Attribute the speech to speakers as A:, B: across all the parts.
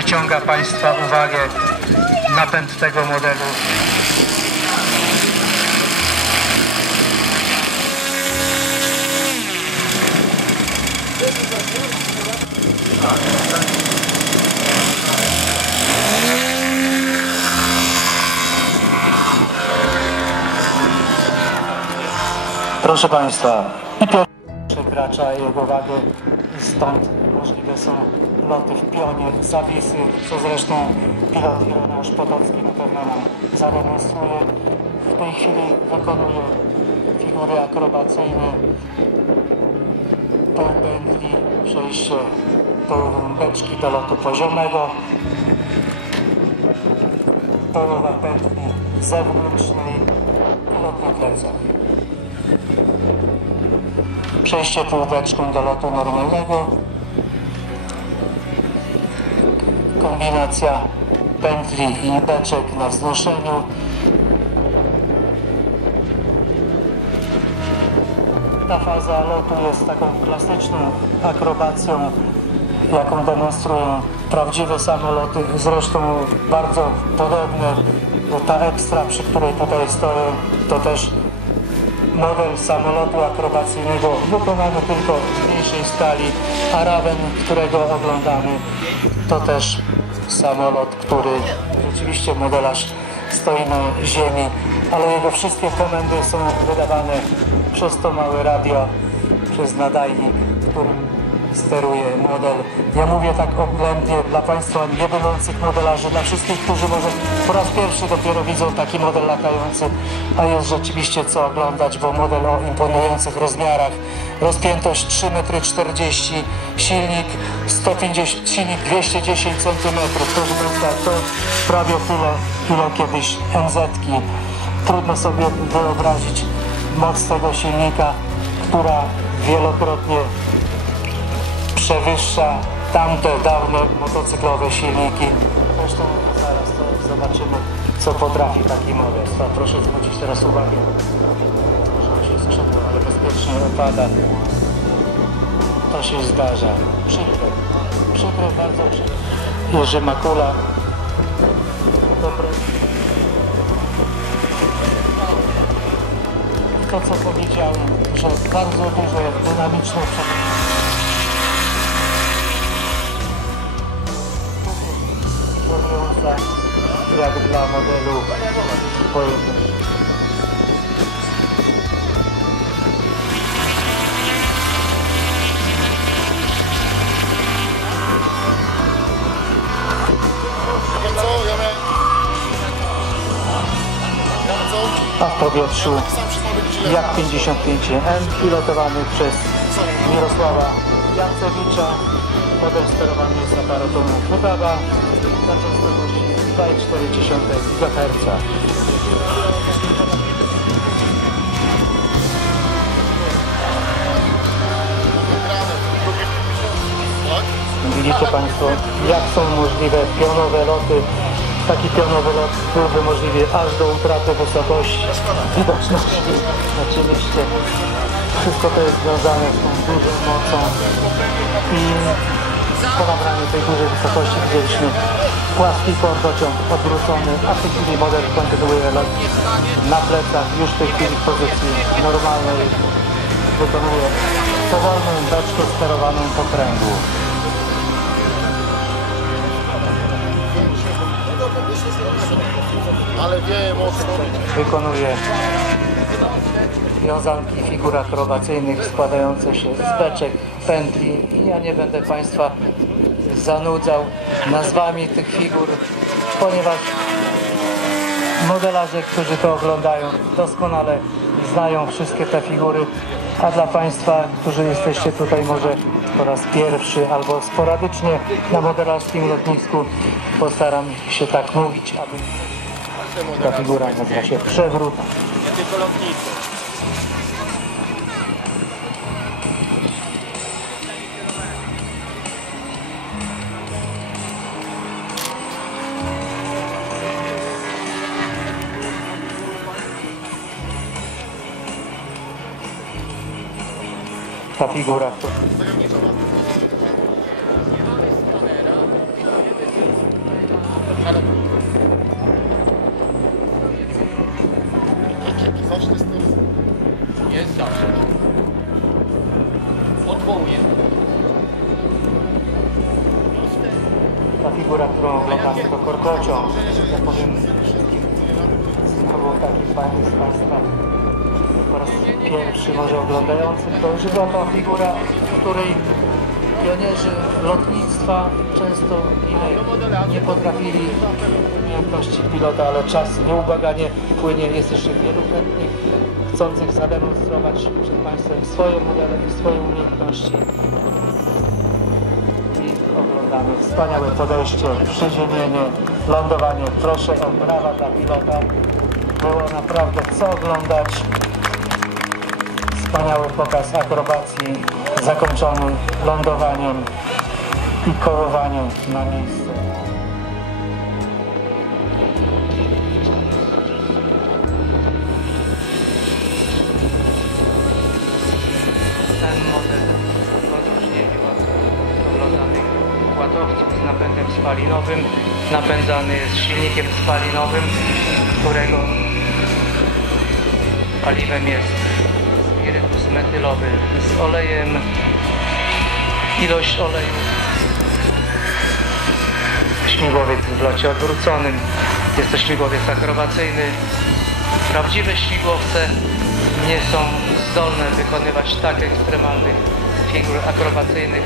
A: przyciąga Państwa uwagę napęd tego modelu. Proszę Państwa, i pierwszy gracza jego wagę, stąd możliwe są loty w pionie, zawisy, co zresztą pilot Ireneusz Potocki na pewno nam zademonstruje. W tej chwili wykonuje figury akrobacyjne, pół pętli, przejście pełną beczki do lotu poziomego, połowa pętli zewnętrznej i lot na plecach. Przejście półbeczką do lotu normalnego. Kombinacja pętli i beczek na wznoszeniu. Ta faza lotu jest taką klasyczną akrobacją, jaką demonstrują prawdziwe samoloty, zresztą bardzo podobne, ta ekstra, przy której tutaj stoję, to też model samolotu akrobacyjnego wykonany tylko w mniejszej skali, a Raven, którego oglądamy, to też samolot, który rzeczywiście modelarz stoi na ziemi, ale jego wszystkie komendy są wydawane przez to małe radio, przez nadajnik, którym steruje model. Ja mówię tak oględnie dla Państwa niebylących modelarzy, dla wszystkich, którzy może po raz pierwszy dopiero widzą taki model latający, a jest rzeczywiście co oglądać, bo model o imponujących rozmiarach, rozpiętość 3,40 m, silnik 150, silnik 210 cm, proszę Państwa, to prawie tyle, ile kiedyś MZ-ki. Trudno sobie wyobrazić moc tego silnika, która wielokrotnie przewyższa tamte dawne motocyklowe silniki. Zresztą zaraz to zobaczymy, co potrafi taki model. To proszę zwrócić teraz uwagę, że się skrzydło, ale bezpiecznie opada. To się zdarza. Przykre. Przykre, bardzo przykre. Jerzy Makula. Dobre. To, co powiedziałem, że bardzo duże, dynamiczne przebiegi. Jak dla modelu? A w powietrzu Jak 55M pilotowany przez Mirosława Jancewicza. Model sterowany jest Fugawa na częstotliwości 2,4 GHz. Widzicie Państwo, jak są możliwe pionowe loty. Taki pionowy lot byłby możliwy aż do utraty wysokości, widoczności. Oczywiście wszystko to jest związane z tą dużą mocą i po nabraniu tej dużej wysokości widzieliśmy płaski kordociąg odwrócony, a w tej chwili model kontynuuje lot na plecach, już w tej chwili w pozycji normalnej wykonuje powolną beczkę sterowaną po kręgu. Ale wieje mocno. wykonuje wiązanki figur akrobacyjnych składające się z beczek, pętli i ja nie będę Państwa zanudzał nazwami tych figur, ponieważ modelarze, którzy to oglądają doskonale znają wszystkie te figury, a dla Państwa, którzy jesteście tutaj może po raz pierwszy albo sporadycznie na modelarskim lotnisku, postaram się tak mówić, aby ta figura nazywa się przewrót. figura. Zawsze jest to... Jest zawsze. Odwołuję. Ta figura, którą oglądamy, to korkocią. Ja powiem, to był taki fajny z Państwa po raz pierwszy może oglądającym, to żywotna figura, której pionierzy lotnictwa często nie, potrafili umiejętności pilota, ale czas nieubaganie płynie. Jest jeszcze wielu chętnych, chcących zademonstrować przed Państwem swoje modele i swoje umiejętności. I oglądamy wspaniałe podejście, przyziemienie, lądowanie. Proszę o brawa dla pilota. Było naprawdę co oglądać. Wspaniały pokaz akrobacji zakończony lądowaniem i kołowaniem na miejscu. ten model w odróżnieniu od oglądanych łatowców z napędem spalinowym napędzany jest silnikiem spalinowym, którego paliwem jest spirytus metylowy z olejem. Ilość oleju śmigłowiec w locie odwróconym. Jest to śmigłowiec akrobacyjny. Prawdziwe śmigłowce nie są zdolne wykonywać tak ekstremalnych figur akrobacyjnych.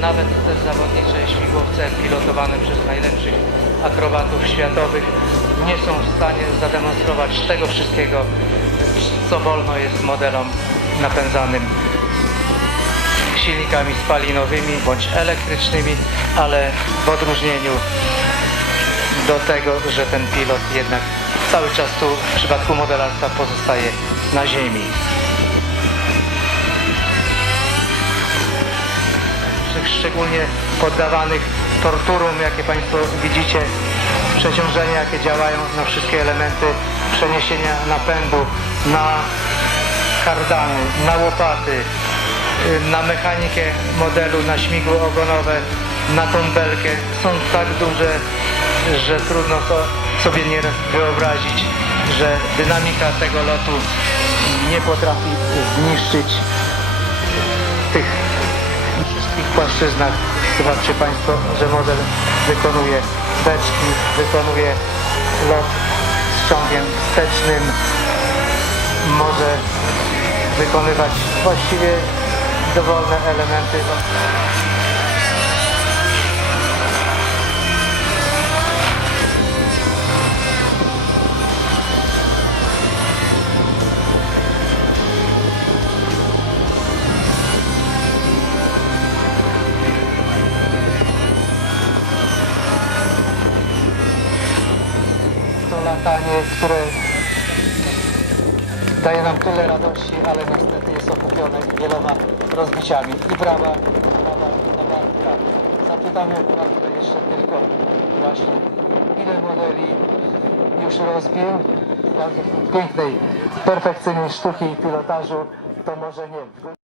A: Nawet te zawodnicze śmigłowce pilotowane przez najlepszych akrobatów światowych nie są w stanie zademonstrować tego wszystkiego, co wolno jest modelom napędzanym silnikami spalinowymi bądź elektrycznymi, ale w odróżnieniu do tego, że ten pilot jednak cały czas tu w przypadku modelarstwa pozostaje na ziemi. Szczególnie poddawanych torturom, jakie Państwo widzicie, przeciążenia, jakie działają na wszystkie elementy przeniesienia napędu, na kardany, na łopaty, y, na mechanikę modelu, na śmigło ogonowe, na tą belkę są tak duże, że trudno to sobie nieraz wyobrazić, że dynamika tego lotu nie potrafi zniszczyć tych wszystkich płaszczyznach. Zobaczcie Państwo, że model wykonuje beczki, wykonuje lot z ciągiem wstecznym, może wykonywać właściwie dowolne elementy. To latanie, które daje nam tyle radości, ale niestety jest okupione wieloma rozbiciami. I brawa, brawa dla Bartka. Zapytamy Bartka jeszcze tylko właśnie, ile modeli już rozbił. Bardzo pięknej, perfekcyjnej sztuki i pilotażu, to może nie.